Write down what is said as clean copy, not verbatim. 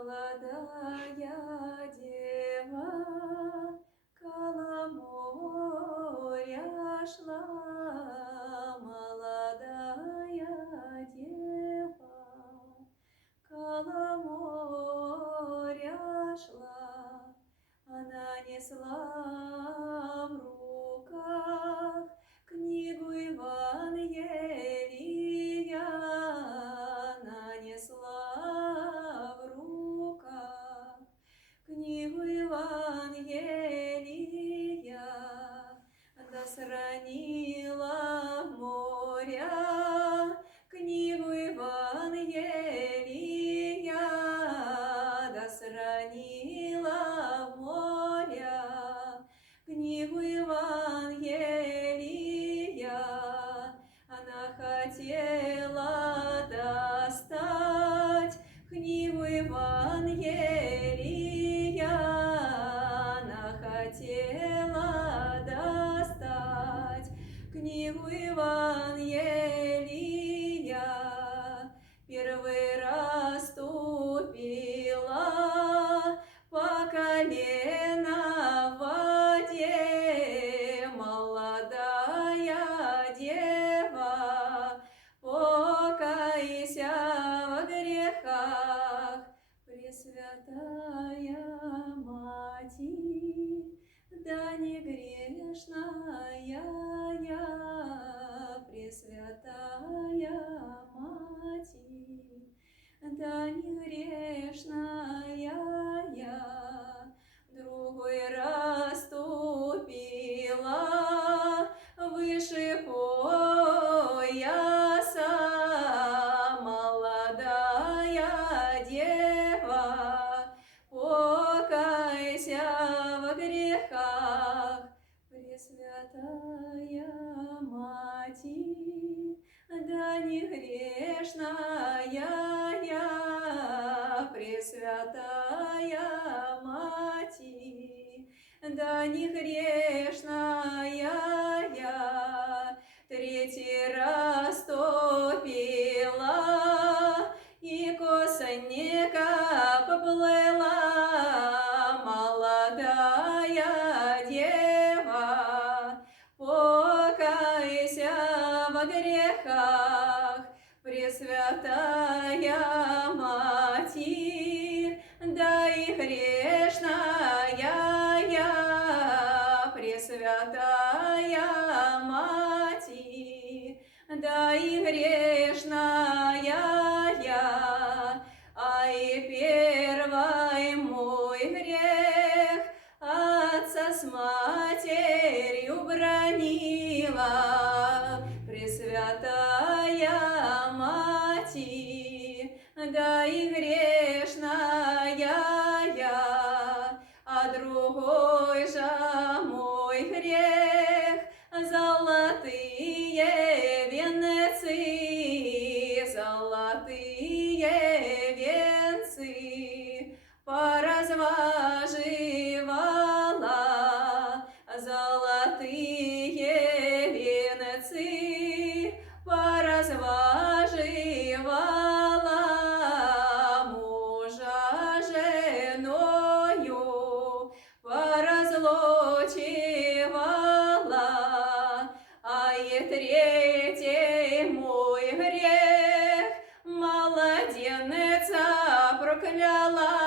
Молодая дева коло моря шла, молодая дева коло моря шла. Она несла в руках книгу Евангелия, она несла в руках книгу Евангелия, да сранила моря книгу Евангелия, да сранила моря книгу Евангелия. Она хотела достать книгу Евангелия, она хотела достать книгу Евангелия. Первый раз ступила по колено в воде, молодая дева, покайся в грехах, Пресвятая Мати, да не грешная я, Пресвятая Мати, да не грешная я. Другой раз ступила выше пояса, молодая дева, покайся в грехах, Пресвятая Мати, да не грешная я, Пресвятая Мати, да не грешная я. Третий раз ступила и косонька поплыла, молодая дева, покайся в грехах, Пресвятая Мати, да и грешная я, Пресвятая Мати, да и грешная я. А и первый мой грех отца с матерью бранила, Пресвятая Мати, да и грешная я. А другой же мой грех золотые венцы, золотые венцы поразваживала, золотые венцы поразваживала, мужа женою поразлучивала. А и третий мой грех младенца прокляла,